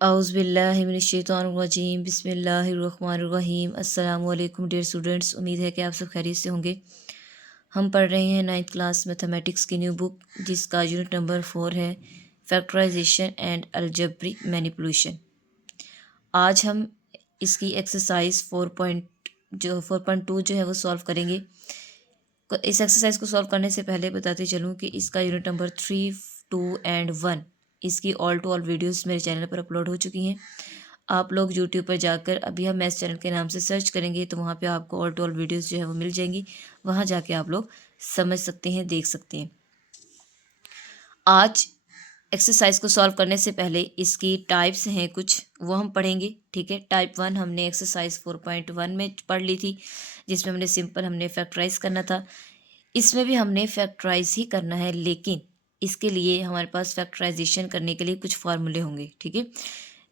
औज़ुबिल्लाहिमिनश्शैतानिर्रजीम बिस्मिल्लाहिर्रहमानिर्रहीम। अस्सलाम वालेकुम डियर स्टूडेंट्स, उम्मीद है कि आप सब खैरियत से होंगे। हम पढ़ रहे हैं 9th क्लास मैथमेटिक्स की न्यू बुक, जिसका यूनिट नंबर 4 है फैक्टराइजेशन एंड अलजेब्रिक मैनिपुलेशन। आज हम इसकी एक्सरसाइज 4.2 जो है वो सॉल्व करेंगे। इस एक्सरसाइज को सॉल्व करने से पहले बताते चलूँ कि इसका यूनिट नंबर 3, 2 एंड 1 इसकी ऑल टू ऑल वीडियोस मेरे चैनल पर अपलोड हो चुकी हैं। आप लोग यूट्यूब पर जाकर अभी हम मैथ्स चैनल के नाम से सर्च करेंगे तो वहाँ पे आपको ऑल टू ऑल वीडियोस जो है वो मिल जाएंगी। वहाँ जाके आप लोग समझ सकते हैं, देख सकते हैं। आज एक्सरसाइज को सॉल्व करने से पहले इसकी टाइप्स हैं कुछ, वो हम पढ़ेंगे। ठीक है, टाइप 1 हमने एक्सरसाइज 4.1 में पढ़ ली थी, जिसमें हमने फैक्टराइज करना था। इसमें भी हमने फैक्टराइज ही करना है, लेकिन इसके लिए हमारे पास फैक्टराइजेशन करने के लिए कुछ फार्मूले होंगे। ठीक है,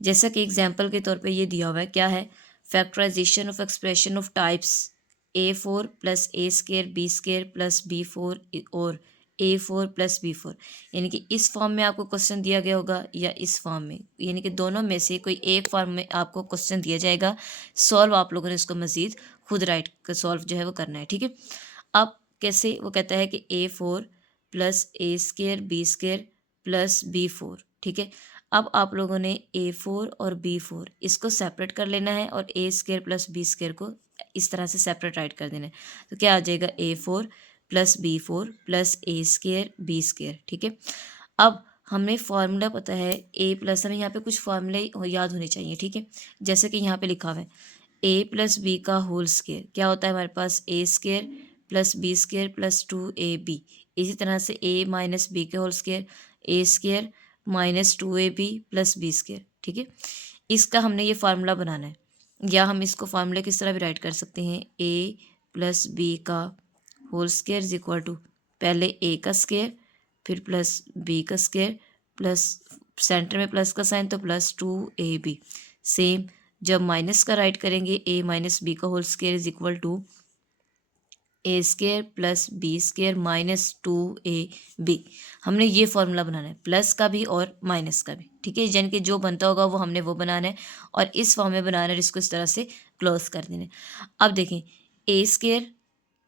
जैसा कि एग्जांपल के तौर पे ये दिया हुआ है, क्या है, factorisation of expression of types A4 plus A square B square plus B4 और A4 प्लस B4। यानी कि इस फॉर्म में आपको क्वेश्चन दिया गया होगा या इस फॉर्म में, यानी कि दोनों में से कोई एक फॉर्म में आपको क्वेश्चन दिया जाएगा। सॉल्व आप लोगों ने इसको मज़ीद खुद राइट सॉल्व जो है वो करना है। ठीक है, अब कैसे, वो कहता है कि A4 plus A square B square plus B4। ठीक है, अब आप लोगों ने A4 और B4 इसको सेपरेट कर लेना है और ए स्केयर प्लस बी स्केयर को इस तरह से सेपरेट राइट कर देना है। तो क्या आ जाएगा, A4 plus B4 plus A square B square. ठीक है, अब हमें फार्मूला पता है ए प्लस, हमें यहाँ पे कुछ फार्मूले याद होने चाहिए। ठीक है, जैसे कि यहाँ पे लिखा हुआ है ए प्लस बी का होल स्केयर क्या होता है हमारे पास, A square plus B square plus 2ab। इसी तरह से ए माइनस बी के whole square, A square minus 2ab plus B square. ठीक है, इसका हमने ये फार्मूला बनाना है, या हम इसको फार्मूला किस तरह भी राइट कर सकते हैं, ए प्लस बी का whole square is equal to पहले ए का स्केयर फिर प्लस बी का स्केयर प्लस सेंटर में प्लस का साइन तो प्लस 2ab। सेम जब माइनस का राइट करेंगे, ए माइनस बी का whole square is equal to A square plus B square minus 2ab। हमने ये फॉर्मूला बनाना है, प्लस का भी और माइनस का भी। ठीक है, यानी कि जो बनता होगा वो हमने वो बनाना है और इस फॉर्म में बनाना है, इसको इस तरह से क्लोज कर देना है। अब देखें, A square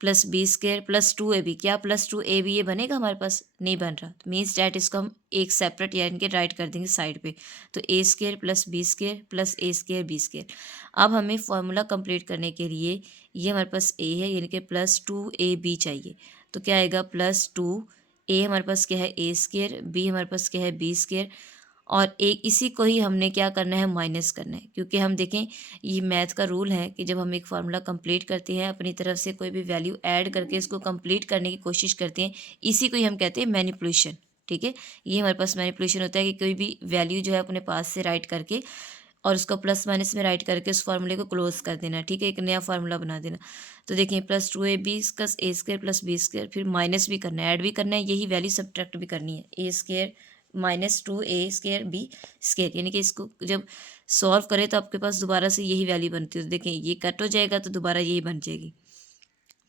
plus B square plus 2ab, क्या प्लस 2ab ये बनेगा हमारे पास, नहीं बन रहा। तो मीन्स डैट इसको हम एक सेपरेट यानी कि राइट कर देंगे साइड पे। तो A square plus B square plus A square B square. अब हमें फॉर्मूला कंप्लीट करने के लिए ये हमारे पास ए है, यानी कि प्लस 2ab चाहिए। तो क्या आएगा, प्लस 2, ए हमारे पास क्या है ए स्केयर, बी हमारे पास क्या है बी स्केयर, और एक इसी को ही हमने क्या करना है, माइनस करना है। क्योंकि हम देखें, ये मैथ का रूल है कि जब हम एक फार्मूला कंप्लीट करते हैं, अपनी तरफ से कोई भी वैल्यू ऐड करके इसको कंप्लीट करने की कोशिश करते हैं, इसी को ही हम कहते हैं मैनिपुलेशन। ठीक है, ये हमारे पास मैनिपुलेशन होता है कि कोई भी वैल्यू जो है अपने पास से राइट करके और उसको प्लस माइनस में राइट करके उस फार्मूले को क्लोज कर देना। ठीक है, एक नया फार्मूला बना देना। तो देखिए, plus 2ab plus A square plus B square, फिर माइनस भी करना है, ऐड भी करना है, यही वैल्यू सब्ट्रैक्ट भी करनी है, A square minus 2a square B square. यानी कि इसको जब सॉल्व करें तो आपके पास दोबारा से यही वैल्यू बनती है। तो देखें, ये कट हो जाएगा तो दोबारा यही बन जाएगी।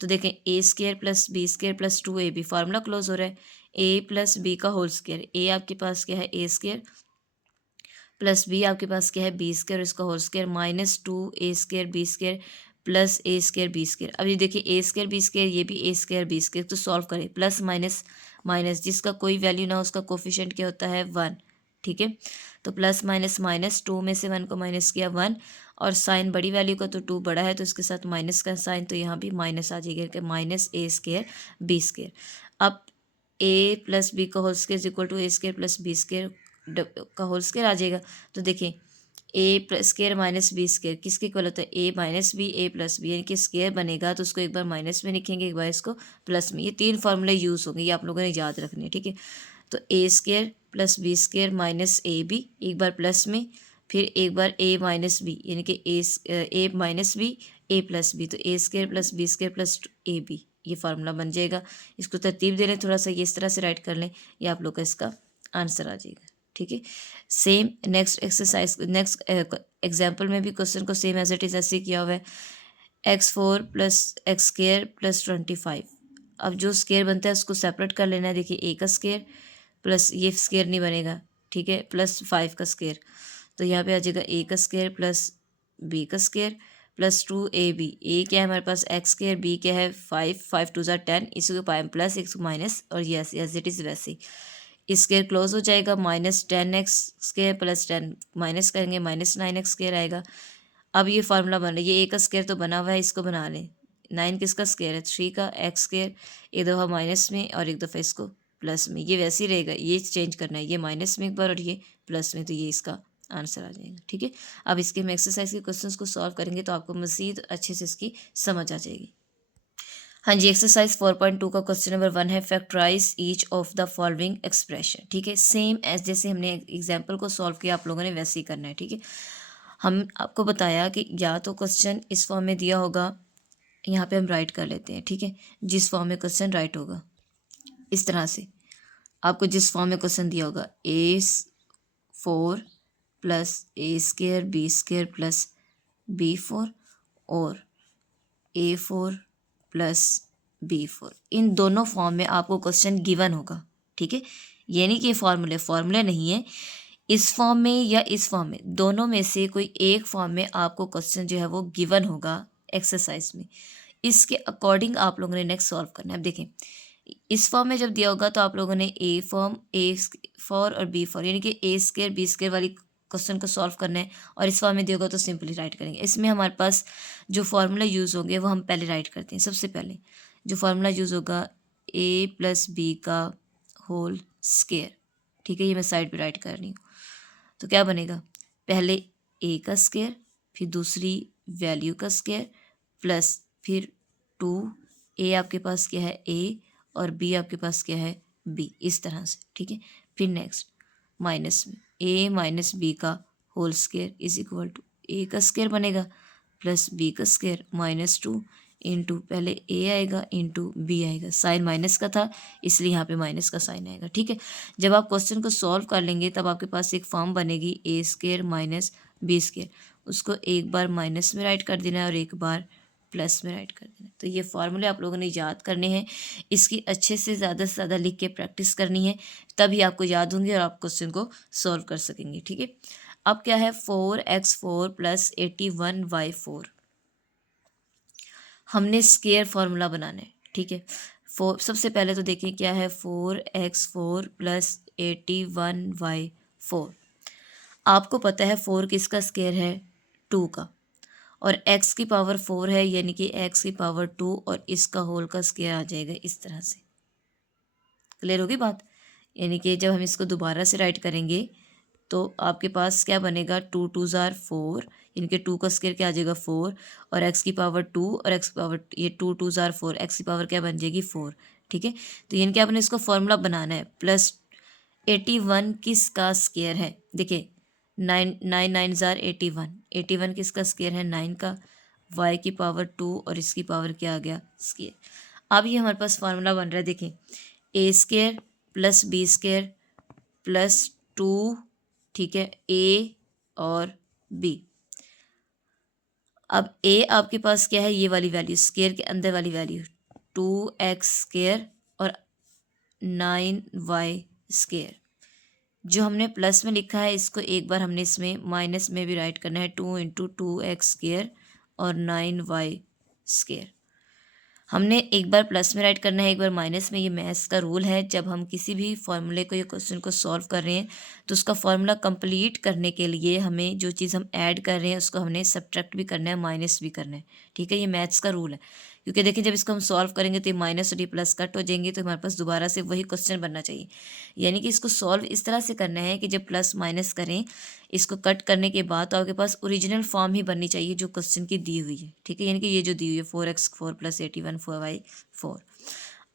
तो देखें, A square plus B square plus 2ab, formula close हो रहा है। ए प्लस बी का होल स्केयर, ए आपके पास क्या है ए स्केयर प्लस बी आपके पास क्या है बी स्केयर, इसका whole square minus 2a square B square plus A square B square. अब ये देखिए, ए स्केयर बी स्केयर, ये भी ए स्केयर बी स्केयर। तो सॉल्व करें, प्लस माइनस माइनस, जिसका कोई वैल्यू ना उसका कोफिशिएंट क्या होता है, 1। ठीक है, तो प्लस माइनस माइनस, 2 में से 1 को माइनस किया 1, और साइन बड़ी वैल्यू का तो 2 बड़ा है तो इसके साथ माइनस का साइन, तो यहाँ भी माइनस आ जाएगा कि minus A square B square. अब ए प्लस बी का whole square equal to A square plus B square का होल स्केयर आ जाएगा। तो देखें, A plus square minus B square किसके इक्वल होता है, A minus B A plus B, यानी कि स्केयर बनेगा तो उसको एक बार माइनस में लिखेंगे, एक बार इसको प्लस में। ये 3 फार्मूले यूज़ होंगे, ये आप लोगों ने याद रखने हैं। ठीक है, तो A square plus B square minus A B, एक बार प्लस में, फिर एक बार ए माइनस बी, यानी कि A minus B A plus B, तो A square plus B square plus A B, ये फार्मूला बन जाएगा। इसको तरतीब दे लें थोड़ा सा, ये इस तरह से राइट कर लें, ये आप लोग का इसका आंसर आ जाएगा। ठीक है, same next exercise, next example में भी क्वेश्चन को सेम एज इट इज ऐसे किया हुआ है, x4 plus x square plus 25। अब जो स्केयर बनता है उसको सेपरेट कर लेना है। देखिए, ए का स्केयर प्लस ये स्केयर नहीं बनेगा, ठीक है, प्लस 5 का स्केयर, तो यहाँ पे आ जाएगा ए का स्क्वायर प्लस बी का स्क्वायर प्लस 2ab। ए क्या है हमारे पास एक्स स्क्वायर, बी क्या है 5, 5 2 10, इसी को पाए प्लस एक माइनस, और यस एज इट इज़ वैसे ही स्क्वायर क्लोज हो जाएगा। -10x स्क्वायर प्लस 10 माइनस करेंगे -9x स्क्वायर आएगा। अब ये फार्मूला बन रहा है, ये ए का स्क्वायर तो बना हुआ है, इसको बना लें। 9 किसका स्क्वायर है 3 का, एक्स स्क्वायर एक दफ़ा माइनस में और एक दफ़ा इसको प्लस में, ये वैसे ही रहेगा, ये चेंज करना है, ये माइनस में एक बार और ये प्लस में, तो ये इसका आंसर आ जाएगा। ठीक है, अब इसके हम एक्सरसाइज के क्वेश्चंस को सॉल्व करेंगे तो आपको मज़ीद अच्छे से इसकी समझ आ जाएगी। हाँ जी, एक्सरसाइज 4.2 का क्वेश्चन नंबर 1 है factorise each of the following expression. ठीक है, सेम एज जैसे हमने एग्जाम्पल को सॉल्व किया आप लोगों ने वैसे ही करना है। ठीक है, हम आपको बताया कि या तो क्वेश्चन इस फॉर्म में दिया होगा, यहाँ पे हम राइट कर लेते हैं। ठीक है, जिस फॉर्म में क्वेश्चन राइट होगा, इस तरह से आपको जिस फॉर्म में क्वेश्चन दिया होगा A4 plus A² B² plus B4 और A4 प्लस B4, इन दोनों फॉर्म में आपको क्वेश्चन गिवन होगा। ठीक है, ये नहीं कि फॉर्मूले नहीं है, इस फॉर्म में या इस फॉर्म में, दोनों में से कोई एक फॉर्म में आपको क्वेश्चन जो है वो गिवन होगा एक्सरसाइज में। इसके अकॉर्डिंग आप लोगों ने नेक्स्ट सॉल्व करना है। अब देखें, इस फॉर्म में जब दिया होगा तो आप लोगों ने A4 और B4 यानी कि A² B² वाली क्वेश्चन को सॉल्व करना है, और इस फॉर्म में दिया होगा तो सिंपली राइट करेंगे। इसमें हमारे पास जो फार्मूला यूज़ होंगे वो हम पहले राइट करते हैं। सबसे पहले जो फार्मूला यूज़ होगा A प्लस बी का होल स्क्वायर। ठीक है, ये मैं साइड पे राइट कर रही हूँ। तो क्या बनेगा, पहले A का स्क्वायर, फिर दूसरी वैल्यू का स्क्वायर प्लस फिर 2A आपके पास क्या है A और B आपके पास क्या है B, इस तरह से। ठीक है, फिर नेक्स्ट माइनस में A माइनस बी का whole square is equal to A का स्क्वायर बनेगा प्लस B का स्क्वायर -2 इंटू पहले A आएगा इंटू B आएगा, साइन माइनस का था इसलिए यहाँ पे माइनस का साइन आएगा। ठीक है, जब आप क्वेश्चन को सॉल्व कर लेंगे तब आपके पास एक फॉर्म बनेगी A² माइनस B², उसको एक बार माइनस में राइट कर देना है और एक बार प्लस में राइट कर देना। तो ये फार्मूले आप लोगों ने याद करने हैं, इसकी अच्छे से ज़्यादा लिख के प्रैक्टिस करनी है, तभी आपको याद होंगे और आप क्वेश्चन को सॉल्व कर सकेंगे। ठीक है, अब क्या है 4x4 प्लस 81y4, हमने स्केयर फार्मूला बनाना है। ठीक है, सबसे पहले तो देखिए क्या है 4x4 प्लस 81y4। आपको पता है 4 किसका स्केयर है 2 का, और x की पावर 4 है यानी कि x की पावर 2 और इसका होल का स्क्वायर आ जाएगा इस तरह से। क्लियर होगी बात, यानी कि जब हम इसको दोबारा से राइट करेंगे तो आपके पास क्या बनेगा 2 2 ज़ार 4, यानी कि 2 का स्क्वायर क्या आ जाएगा 4 और x की पावर 2 और x की पावर ये 2 2 ज़ार 4, x की पावर क्या बन जाएगी 4। ठीक है, तो यानी कि आपने इसको फॉर्मूला बनाना है। प्लस 81 किसका स्क्वायर है, देखिए 9 ज़ार 81 किसका स्क्वायर है 9 का, y की पावर 2 और इसकी पावर क्या आ गया स्क्वायर। अब ये हमारे पास फार्मूला बन रहा है, देखें A² प्लस B² प्लस 2, ठीक है A और B। अब A आपके पास क्या है, ये वाली वैल्यू स्क्वायर के अंदर वाली वैल्यू 2x² और 9y²। जो हमने प्लस में लिखा है इसको एक बार हमने इसमें माइनस में भी राइट करना है, 2 इंटू 2x² और 9y²। हमने एक बार प्लस में राइट करना है एक बार माइनस में, ये मैथ्स का रूल है। जब हम किसी भी फॉर्मूले को या क्वेश्चन को सॉल्व कर रहे हैं तो उसका फॉर्मूला कंप्लीट करने के लिए हमें जो चीज़ हम ऐड कर रहे हैं उसको हमने सब्ट्रैक्ट भी करना है, माइनस भी करना है। ठीक है, ये मैथ्स का रूल है, क्योंकि देखिए जब इसको हम सॉल्व करेंगे तो ये माइनस और ये प्लस कट हो जाएंगे, तो हमारे पास दोबारा से वही क्वेश्चन बनना चाहिए। यानी कि इसको सॉल्व इस तरह से करना है कि जब प्लस माइनस करें इसको कट करने के बाद तो आपके पास ओरिजिनल फॉर्म ही बननी चाहिए जो क्वेश्चन की दी हुई है। ठीक है, यानी कि ये जो दी हुई है 4x4 प्लस 81 4y4।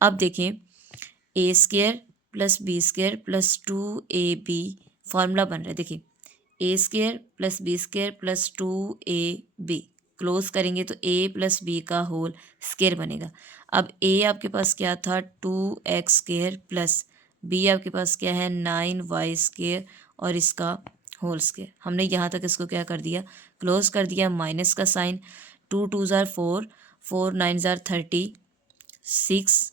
अब देखें A² plus B² plus 2AB formula बन रहा है। देखिए A² plus B² plus 2AB close करेंगे तो A प्लस B का होल स्क्वायर बनेगा। अब A आपके पास क्या था 2x² प्लस B आपके पास क्या है 9y² और इसका होल स्क्वायर। हमने यहाँ तक इसको क्या कर दिया, क्लोज कर दिया, माइनस का साइन, 2 2 ज़ार 4, 4 9 ज़ार 36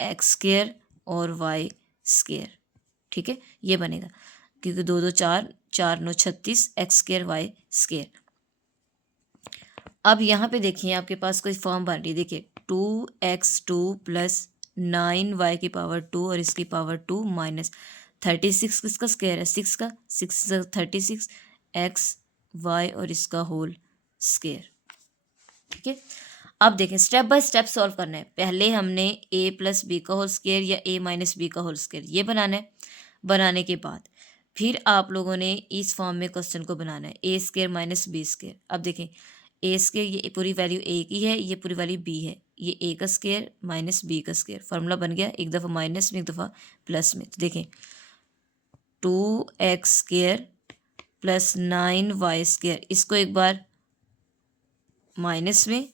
x² और y²। ठीक है, ये बनेगा क्योंकि 2 2 4, 4 9 36, एक्स स्क्र वाई स्क्र। अब यहाँ पे देखिए आपके पास कोई फॉर्म बन रही है, देखिए 2x2 प्लस 9y की पावर 2 और इसकी पावर 2 माइनस 36 किसका स्क्वायर है, 6 का, 6 36 एक्स वाई और इसका होल स्क्वायर। ठीक है, अब देखें स्टेप बाय स्टेप सॉल्व करना है। पहले हमने a प्लस बी का होल स्क्वायर या a माइनस बी का होल स्क्वायर ये बनाना है। बनाने के बाद फिर आप लोगों ने इस फॉर्म में क्वेश्चन को बनाना है, A square minus B square. अब देखें ए स्क्वायर ये पूरी वैल्यू ए की है, ये पूरी वैल्यू बी है, ये ए का स्क्वायर माइनस बी का स्क्वायर। फार्मूला बन गया, एक दफ़ा माइनस में एक दफ़ा प्लस में। तो देखें 2x square plus 9y square, इसको एक बार माइनस में,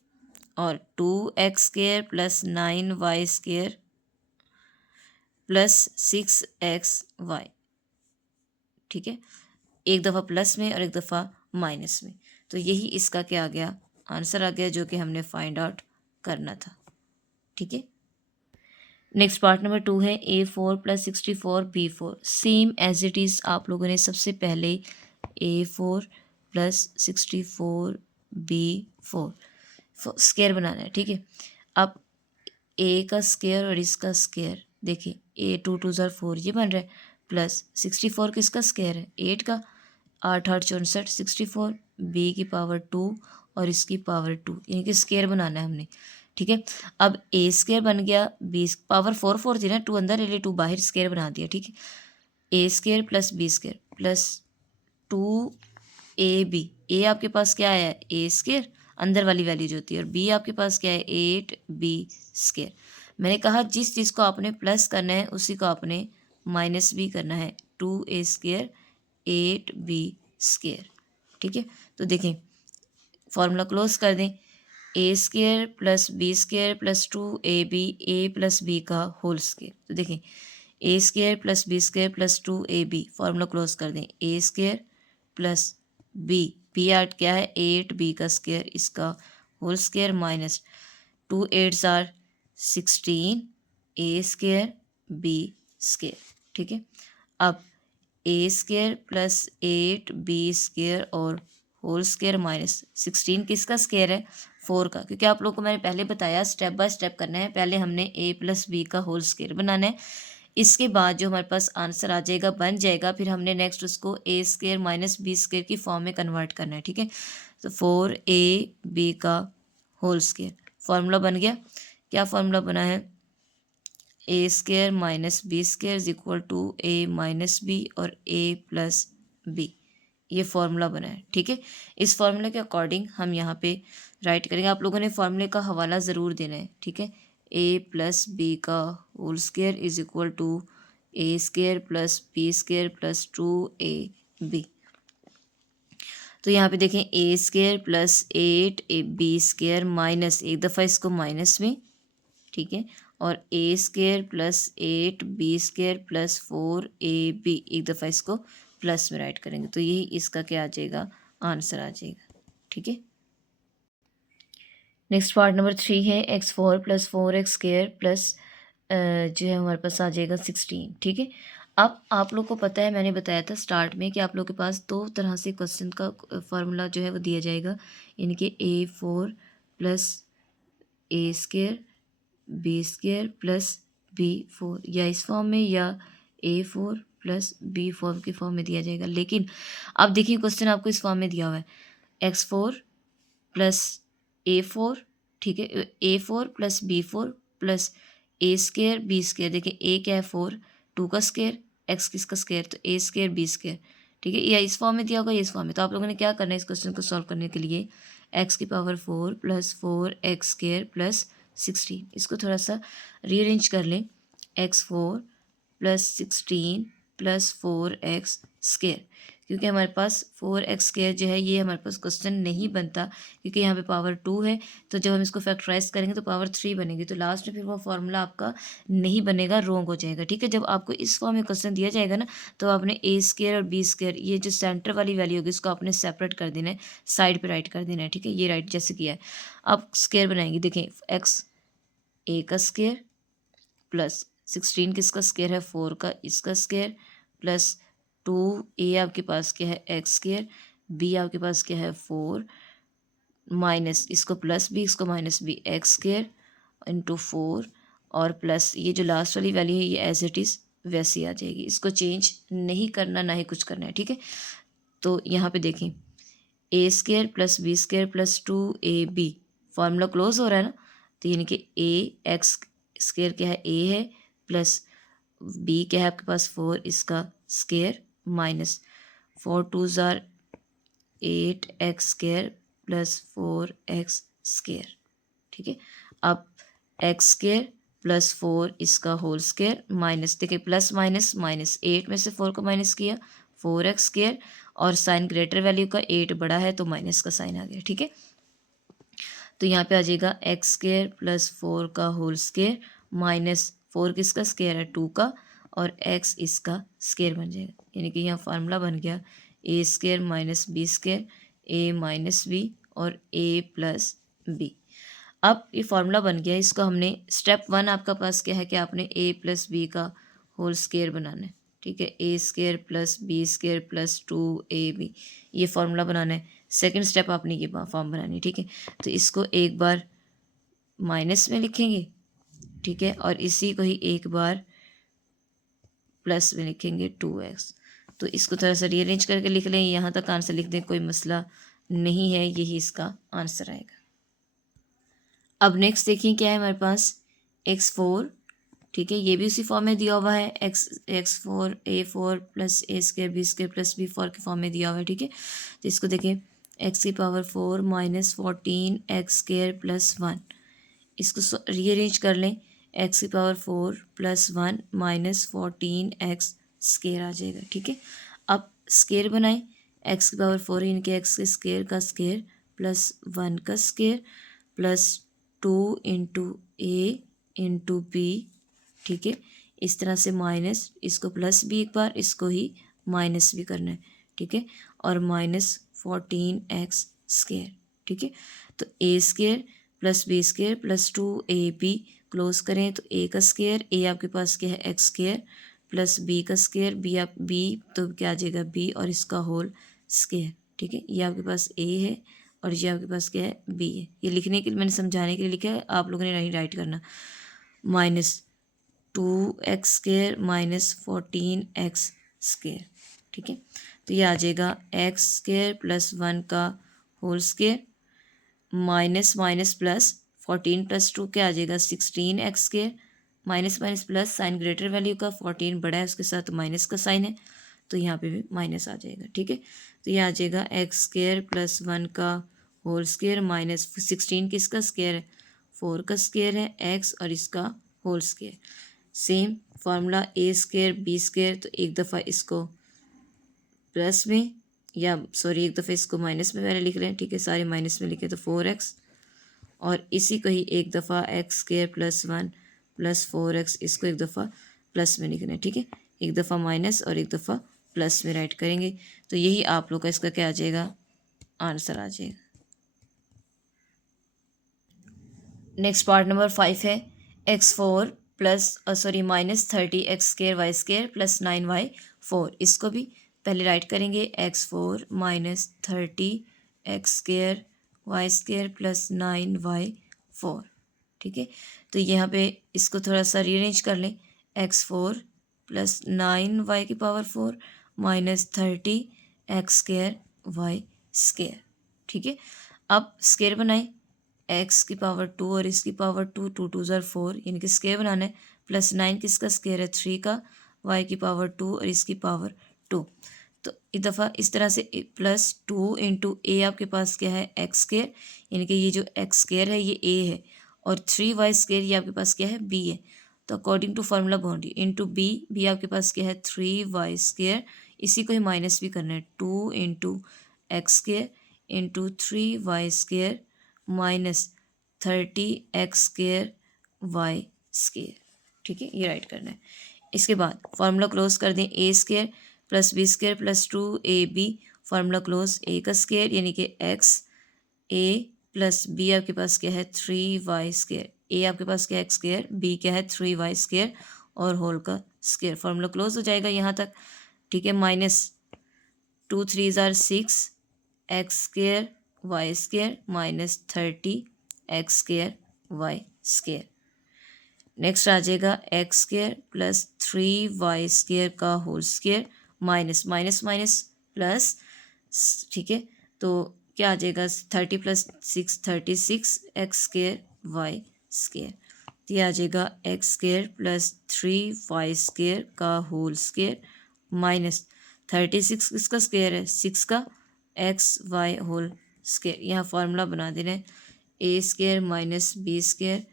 और 2x square plus 9y square plus 6xy। ठीक है, एक दफ़ा प्लस में और एक दफ़ा माइनस में। तो यही इसका क्या आ गया, आंसर आ गया, जो कि हमने फाइंड आउट करना था। ठीक है, नेक्स्ट पार्ट नंबर 2 है A4 plus 64 B4, same as it is. आप लोगों ने सबसे पहले A4 प्लस 64 B4 स्क्वायर बनाना है। ठीक है, अब ए का स्क्वायर और इसका स्क्वायर, देखिए ए 2 2 ज़ार 4 ये बन रहा है, प्लस 64 किसका स्क्वायर है, 8 का, 8 8 64 64, बी की पावर 2 और इसकी पावर 2, यानी कि स्क्वायर बनाना है हमने। ठीक है, अब ए स्क्वायर बन गया, बी पावर 4 4 थी ना, 2 अंदर ले ली, 2 बाहर, स्क्वायर बना दिया। ठीक है, A square plus B square plus 2ab, A आपके पास क्या है, ए स्क्वायर अंदर वाली वैल्यू जो होती है, और बी आपके पास क्या है, 8b स्क्वायर। मैंने कहा जिस चीज़ को आपने प्लस करना है उसी को आपने माइनस भी करना है, 2a स्क्वायर 8b स्क्वायर। ठीक है, तो देखें फॉर्मूला क्लोज कर दें, A square plus B square plus 2ab, A plus B का होल स्क्वायर। तो देखें A square plus B square plus 2ab, formula close कर दें, ए स्क्वायर प्लस बी आर्ट क्या है, 8b का स्क्वायर, इसका whole square minus 2 8 R 16 A square B square. ठीक है, अब A square plus 8b square और होल स्क्वायर माइनस 16 किसका स्क्वायर है, 4 का, क्योंकि आप लोग को मैंने पहले बताया स्टेप बाय स्टेप करना है। पहले हमने a प्लस बी का होल स्क्वायर बनाना है, इसके बाद जो हमारे पास आंसर आ जाएगा बन जाएगा, फिर हमने नेक्स्ट उसको ए स्क्वायर माइनस बी स्क्वायर की फॉर्म में कन्वर्ट करना है। ठीक है, तो 4ab का होल स्क्वायर, फार्मूला बन गया, क्या फार्मूला बना है, A square minus B square is equal to A minus B और ए प्लस बी, ये फार्मूला बना है। ठीक है, इस फार्मूले के अकॉर्डिंग हम यहाँ पे राइट करेंगे। आप लोगों ने फार्मूले का हवाला ज़रूर देना है। ठीक है, ए प्लस बी का whole square is equal to A square plus B square plus 2ab। तो यहाँ पे देखें A square plus 8ab square minus, एक दफ़ा इसको माइनस में, ठीक है, और A square plus 8b square plus 4ab, एक दफ़ा इसको प्लस में राइट करेंगे, तो यही इसका क्या आ जाएगा, आंसर आ जाएगा। ठीक है, नेक्स्ट पार्ट नंबर 3 है x4 plus 4x square plus जो है हमारे पास आ जाएगा 16। ठीक है, अब आप लोग को पता है, मैंने बताया था स्टार्ट में कि आप लोग के पास दो तरह से क्वेश्चन का फार्मूला जो है वो दिया जाएगा, यानी कि A4 plus A square B square plus B4, या इस फॉर्म में या A4 प्लस B4 की फॉर्म में दिया जाएगा। लेकिन अब देखिए क्वेश्चन आपको इस फॉर्म में दिया हुआ है, x4 प्लस A4, ठीक है, A4 plus B4 plus A square B square. देखिए ए क्या है 4, 2 का स्क्वायर, एक्स किसका स्क्वायर, तो ए स्क्वायर बी स्क्वायर। ठीक है, या इस फॉर्म में दिया होगा या इस फॉर्म में। तो आप लोगों ने क्या करना है इस क्वेश्चन को सॉल्व करने के लिए, एक्स की power 4 plus 4x square plus 16, इसको थोड़ा सा रीअरेंज कर लें, x4 plus 16 plus 4x square, क्योंकि हमारे पास 4x स्क्वायर जो है ये हमारे पास क्वेश्चन नहीं बनता, क्योंकि यहाँ पे पावर 2 है, तो जब हम इसको फैक्टराइज करेंगे तो पावर 3 बनेगी, तो लास्ट में फिर वो फार्मूला आपका नहीं बनेगा, रॉन्ग हो जाएगा। ठीक है, जब आपको इस फॉर्म में क्वेश्चन दिया जाएगा ना, तो आपने ए स्क्वायर और बी स्क्वायर, ये जो सेंटर वाली वैल्यू होगी इसको आपने सेपरेट कर देना है, साइड पर राइट कर देना है। ठीक है, ये राइट जैसे किया है। अब स्क्वायर बनाएंगे, देखें एक्स ए का स्क्वायर प्लस 16 किसका स्क्वायर है, 4 का, इसका स्क्वायर प्लस 2a आपके पास क्या है एक्स स्क्वायर, b आपके पास क्या है 4 माइनस इसको प्लस बी इसको minus B X square into 4 और प्लस ये जो लास्ट वाली वैल्यू है ये एज इट इज़ वैसी आ जाएगी, इसको चेंज नहीं करना ना ही कुछ करना है, ठीक है। तो यहाँ पे देखें A square plus B square plus 2ab formula close हो रहा है ना, तो यानी कि ए एक्स स्क्वायर क्या है ए है प्लस बी क्या है आपके पास 4 इसका स्क्वायर माइनस 4 2 ज़ार 8x square plus 4x square, ठीक है। अब एक्स स्क्वायर प्लस 4 इसका होल स्क्वायर माइनस, देखिए प्लस माइनस माइनस 8 में से 4 को माइनस किया 4x स्क्वायर और साइन ग्रेटर वैल्यू का 8 बड़ा है तो माइनस का साइन आ गया, ठीक है। तो यहाँ पे आ जाएगा एक्स स्क्वायर प्लस 4 का होल स्क्वायर माइनस 4 किसका स्क्वायर है 2 का और x इसका स्क्वायर बन जाएगा, यानी कि यहाँ फार्मूला बन गया A square minus B square A minus B और ए प्लस बी। अब ये फार्मूला बन गया, इसको हमने स्टेप 1 आपका पास क्या है कि आपने ए प्लस बी का होल स्क्वायर बनाना है, ठीक है। A square plus B square plus 2ab ये फार्मूला बनाना है। सेकंड स्टेप आपने ये फॉर्म बनानी है, ठीक है। तो इसको एक बार माइनस में लिखेंगे, ठीक है, और इसी को ही एक बार प्लस में लिखेंगे 2x। तो इसको थोड़ा सा रीअरेंज करके लिख लें, यहाँ तक आंसर लिख दें, कोई मसला नहीं है, यही इसका आंसर आएगा। अब नेक्स्ट देखिए क्या है हमारे पास x4, ठीक है, ये भी उसी फॉर्म में दिया हुआ है x4 a4 plus A square B square plus B 4 के फॉर्म में दिया हुआ है, ठीक है। तो इसको देखें x की power 4 minus 14 X square plus 1, इसको रीअरेंज कर लें x की power 4 plus 1 minus 14 X square आ जाएगा, ठीक है। अब स्क्वायर बनाएं x की पावर 4 इनके x के स्क्वायर का स्क्वायर प्लस 1 का स्क्वायर प्लस 2 इंटू ए इंटू बी, ठीक है। इस तरह से माइनस इसको प्लस भी एक बार इसको ही माइनस भी करना है, ठीक है, और माइनस 14x स्क्वायर, ठीक है। तो A square plus B square plus 2ab close करें तो ए का स्क्वायर ए आपके पास क्या है एक्स स्क्वायर प्लस बी का स्क्वायर बी तो क्या आ जाएगा बी और इसका होल स्क्वायर, ठीक है। ये आपके पास ए है और ये आपके पास क्या है बी है। ये लिखने के लिए मैंने समझाने के लिए लिखा है, आप लोगों ने नहीं राइट करना। Minus 2x square minus 14x square, ठीक है। तो ये आ जाएगा एक्स स्क्वायर प्लस 1 का whole square minus minus plus 14 प्लस 2 क्या आ जाएगा 16x square minus minus plus sign greater value का 14 बड़ा है उसके साथ माइनस का साइन है तो यहाँ पे भी माइनस आ जाएगा, ठीक है। तो ये आ जाएगा एक्स स्क्वायर प्लस 1 का होल स्क्वायर माइनस 16 किसका स्क्वायर है 4 का स्क्वायर है एक्स और इसका whole square. Same formula A square B square, तो एक दफ़ा इसको प्लस में या सॉरी एक दफ़ा इसको माइनस में पहले लिख रहे हैं, ठीक है, सारे माइनस में लिखे तो 4x और इसी को ही एक दफ़ा x square plus 1 plus 4x इसको एक दफ़ा प्लस में लिख रहे हैं, ठीक है, एक दफ़ा माइनस और एक दफ़ा प्लस में राइट करेंगे तो यही आप लोग का इसका क्या आ जाएगा आंसर आ जाएगा। नेक्स्ट पार्ट नंबर 5 है x4 plus sorry minus 30x square Y square plus 9y4, इसको भी पहले राइट करेंगे x4 minus 30x square Y square plus 9y4, ठीक है। तो यहाँ पे इसको थोड़ा सा रीअरेंज कर लें x4 प्लस 9y की power 4 minus 30x square Y square, ठीक है। अब स्क्वायर बनाएं x की पावर 2 और इसकी पावर 2 2 2 ज़ार 4 यानी कि स्क्वायर बनाना है प्लस 9 किसका स्क्वायर है 3 का y की पावर 2 और इसकी पावर 2। तो एक दफ़ा इस तरह से प्लस 2 इंटू ए आपके पास क्या है एक्स स्क्वायर यानी कि ये जो एक्स स्क्वायर है ये ए है और 3y स्क्वायर ये आपके पास क्या है बी है। तो according to formula boundary into B आपके पास क्या है 3y स्क्वायर, इसी को ही माइनस भी करना है 2 into X square into 3y square minus 30x square Y square, ठीक है, ये राइट करना है। इसके बाद फार्मूला क्लोज कर दें A square plus B square plus 2ab formula close A का स्क्वायर यानी कि एक्स ए प्लस बी आपके पास क्या है 3y स्क्वायर, ए आपके पास क्या है एक्स स्क्वायर बी क्या है 3y स्क्वायर और होल का स्क्वायर, फार्मूला क्लोज हो जाएगा यहाँ तक। ठीक है, माइनस 2 3 ज़ार 6 X square Y square minus 30 X square Y square. Next आ जाएगा X square plus 3 Y square का whole square minus minus minus plus, ठीक है, तो क्या आ जाएगा 30 plus 6 36 X square Y square. तो ये आ जाएगा X square plus 3 Y square का होल स्क्र माइनस 36 किसका स्क्वायर है 6 का एक्स वाई होल स्क्वायर। यहाँ फार्मूला बना देना है A square minus B square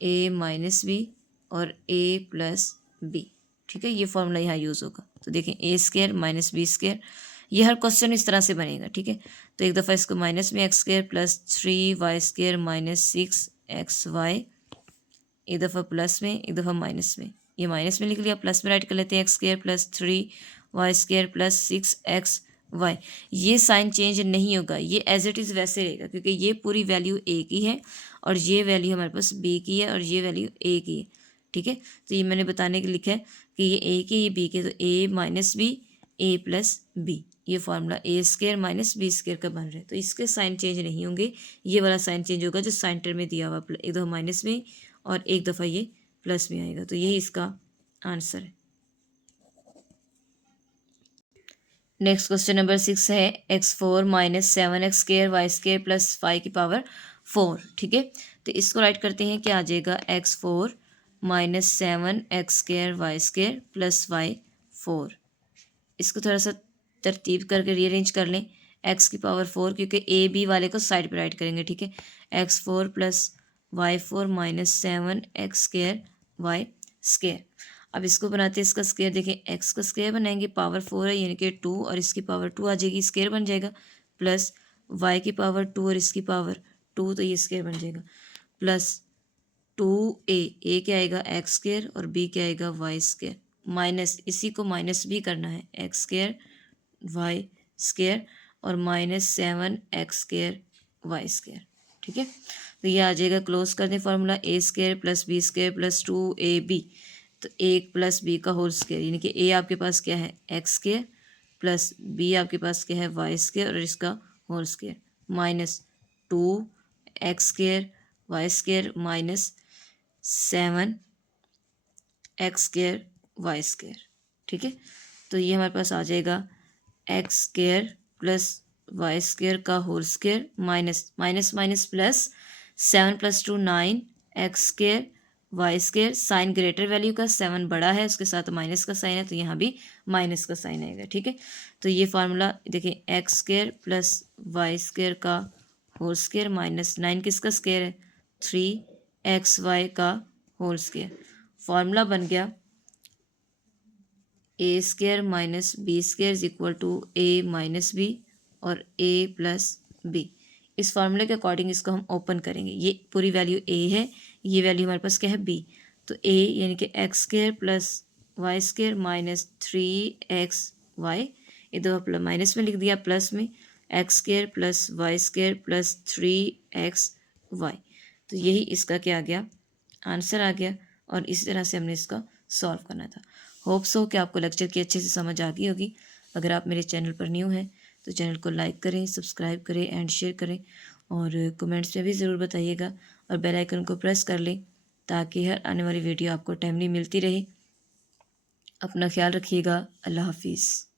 A minus B और ए प्लस बी, ठीक है, ये फार्मूला यहाँ यूज़ होगा। तो देखें A square minus B square, ये हर क्वेश्चन इस तरह से बनेगा, ठीक है। तो एक दफ़ा इसको माइनस में X square plus 3 Y square minus 6 X Y, एक दफ़ा प्लस में एक दफ़ा माइनस में, ये माइनस में लिख लिया, प्लस में राइट कर लेते हैं X square plus 3 Y square plus 6 X Y. ये साइन चेंज नहीं होगा, ये एज इट इज़ वैसे रहेगा क्योंकि ये पूरी वैल्यू ए की है और ये वैल्यू हमारे पास बी की है और ये वैल्यू ए की है, ठीक है। तो ये मैंने बताने के लिखा है कि ये ए के ये बी के, तो ए minus B A plus B, ये formula A square minus B square का बन रहा है। तो इसके साइन चेंज नहीं होंगे, ये वाला साइन चेंज होगा जो साइन टर्म में दिया हुआ, एक दफ़ा माइनस में और एक दफ़ा ये प्लस में आएगा। तो यही इसका आंसर है। नेक्स्ट क्वेश्चन नंबर 6 है x4 minus 7x square Y square plus 5 की पावर 4, ठीक है। तो इसको राइट करते हैं, क्या आ जाएगा x4 minus 7x square Y square plus Y 4। इसको थोड़ा सा तरतीब करके रीअरेंज कर लें, x की पावर 4 क्योंकि ए बी वाले को साइड पे राइट करेंगे, ठीक है। x4 plus y4 minus 7x square Y square. अब इसको बनाते हैं इसका स्क्वायर, देखें एक्स का स्क्वायर बनाएंगे, पावर 4 है यानी कि 2 और इसकी पावर 2 आ जाएगी, स्क्वायर बन जाएगा, प्लस वाई की पावर 2 और इसकी पावर 2, तो ये स्क्वायर बन जाएगा, प्लस 2a क्या आएगा एक्स स्क्वायर और b क्या आएगा वाई स्क्वायर, माइनस इसी को माइनस भी करना है एक्स स्क्वायर वाई स्क्वायर और minus 7x square Y square, ठीक है। तो ये आ जाएगा, क्लोज कर दें formula A square plus B square plus 2ab, तो ए प्लस बी का होल स्क्वायर यानी कि ए आपके पास क्या है एक्स स्क्वायर प्लस बी आपके पास क्या है वाई स्क्वायर और इसका whole square minus 2x square Y square minus 7x square Y square, ठीक है। तो ये हमारे पास आ जाएगा X square plus Y square का whole square minus minus minus plus 7 + 2 9 X square Y square, sign greater value का 7 बड़ा है उसके साथ माइनस का साइन है तो यहाँ भी माइनस का साइन आएगा, ठीक है। तो ये फार्मूला देखें X square plus Y square का होल स्क्वायर माइनस 9 किसका स्क्वायर है 3xy का होल स्क्वायर, फार्मूला बन गया A square minus B square is equal to A minus B और ए प्लस बी। इस फार्मूले के अकॉर्डिंग इसको हम ओपन करेंगे, ये पूरी वैल्यू ए है, ये वैल्यू हमारे पास क्या है बी, तो ए यानी कि X square plus Y square minus 3xy, इधर प्लस माइनस में लिख दिया प्लस में X square plus Y square plus 3xy। तो यही इसका क्या आ गया आंसर आ गया और इस तरह से हमने इसका सॉल्व करना था। होप सो कि आपको लेक्चर की अच्छे से समझ आ गई होगी। अगर आप मेरे चैनल पर न्यू हैं तो चैनल को लाइक करें, सब्सक्राइब करें एंड शेयर करें और कमेंट्स में भी ज़रूर बताइएगा और बेल आइकन को प्रेस कर लें ताकि हर आने वाली वीडियो आपको टाइमली मिलती रहे। अपना ख्याल रखिएगा। अल्लाह हाफिज़।